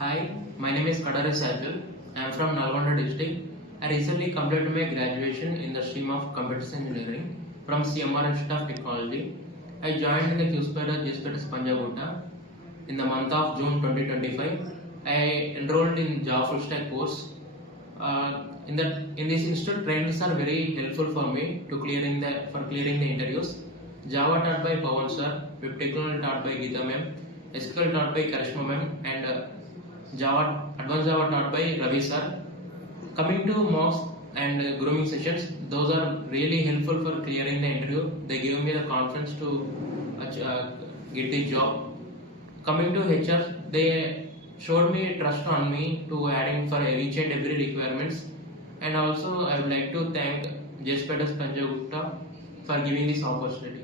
Hi, my name is S I am from Nalgonda district. I recently completed my graduation in the stream of computer engineering from CMR Institute of Technology. I joined the Jspiders Punjagutta in the month of June 2025. I enrolled in Java full stack course. In this institute, trainers are very helpful for me to clearing the interviews. Java taught by Pawan sir, B.TECH taught by Geeta ma'am, SQL taught by Karishma ma'am, and Advanced Java taught by Ravi sir. Coming to mocks and grooming sessions, those are really helpful for clearing the interview. They give me the confidence to get the job. Coming to HR, they showed me trust on me to adding for each and every requirements. And also, I would like to thank Jspiders Punjagutta for giving this opportunity.